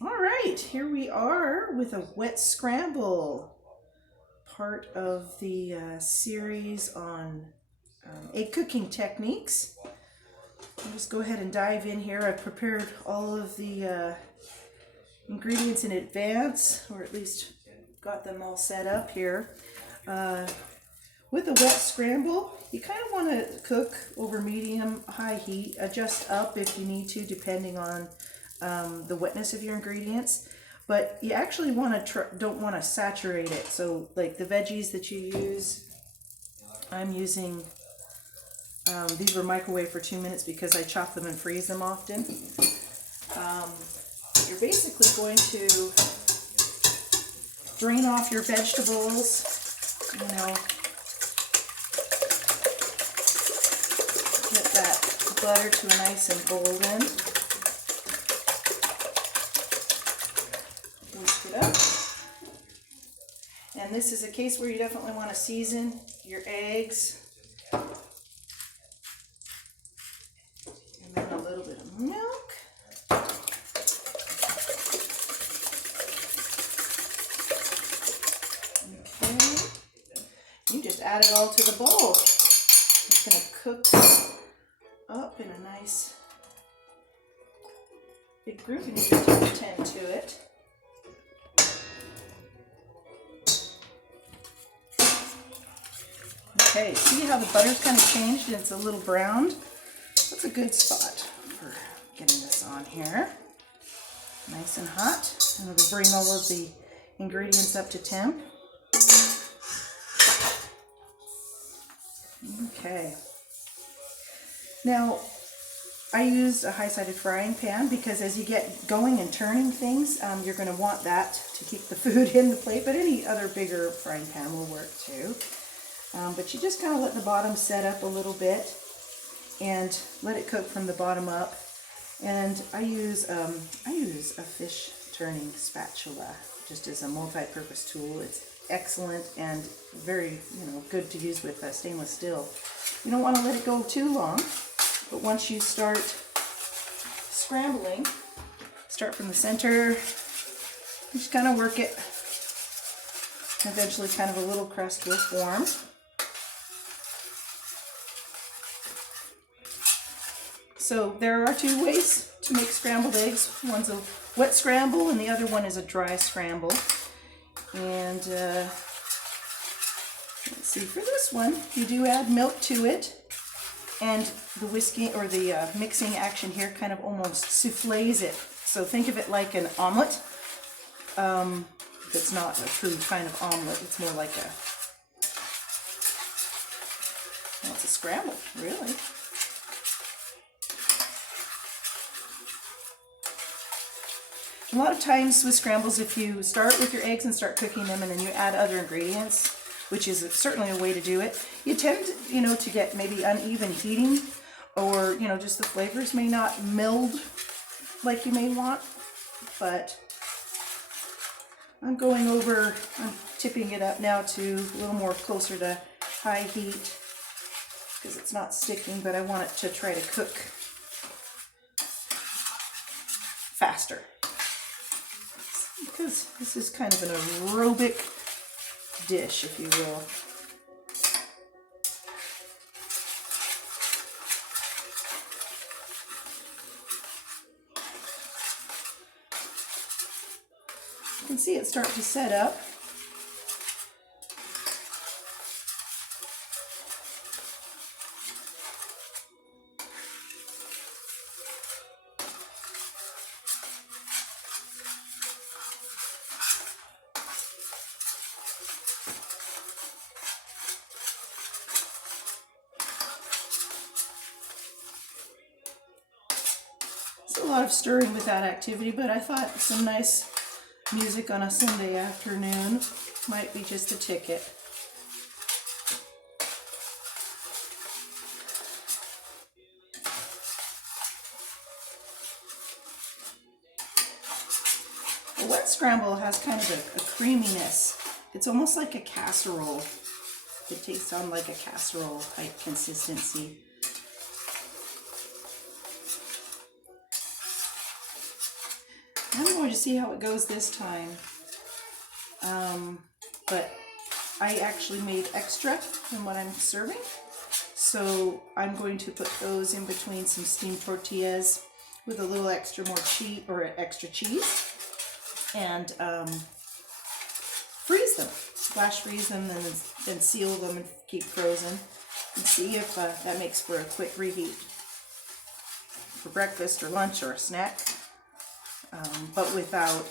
All right, here we are with a wet scramble, part of the series on egg cooking techniques. I'll just go ahead and dive in here. I've prepared all of the ingredients in advance, or at least got them all set up here. With a wet scramble, you kind of want to cook over medium-high heat. Adjust up if you need to, depending on the wetness of your ingredients. But you actually don't want to saturate it. So, like the veggies that you use, I'm using. These were microwaved for 2 minutes because I chop them and freeze them often. You're basically going to drain off your vegetables. Get that butter to a nice and golden. Whisk it up. And this is a case where you definitely want to season your eggs. And then a little bit of milk. Okay. You just add it all to the bowl. It's going to cook up in a nice big group, and you just tend to it. Okay, see how the butter's kind of changed and it's a little browned? That's a good spot for getting this on here. Nice and hot. And it'll bring all of the ingredients up to temp. Okay. Now, I used a high-sided frying pan because as you get going and turning things, you're going to want that to keep the food in the plate, but any other bigger frying pan will work too. But you just kind of let the bottom set up a little bit and let it cook from the bottom up. And I use a fish turning spatula just as a multi-purpose tool. It's excellent and very good to use with stainless steel. You don't want to let it go too long, but once you start scrambling, start from the center, just kind of work it. Eventually kind of a little crust will form. So there are two ways to make scrambled eggs. One's a wet scramble and the other one is a dry scramble. And let's see, for this one, you do add milk to it. And the whisking or the mixing action here kind of almost souffles it. So think of it like an omelet. It's not a true kind of omelet. It's more like it's a scramble, really. A lot of times with scrambles, if you start with your eggs and start cooking them and then you add other ingredients, which is certainly a way to do it, you tend, to get maybe uneven heating, or, just the flavors may not meld like you may want. But I'm tipping it up now to a little more closer to high heat because it's not sticking, but I want it to try to cook faster. Because this is kind of an aerobic dish, if you will. You can see it start to set up. A lot of stirring with that activity, but I thought some nice music on a Sunday afternoon might be just a ticket. A wet scramble has kind of a creaminess. It's almost like a casserole. It tastes on like a casserole type consistency. I'm going to see how it goes this time. But I actually made extra than what I'm serving. So I'm going to put those in between some steamed tortillas with a little extra more cheese or extra cheese, and freeze them, flash freeze them, and then seal them and keep frozen, and see if that makes for a quick reheat for breakfast or lunch or a snack, but without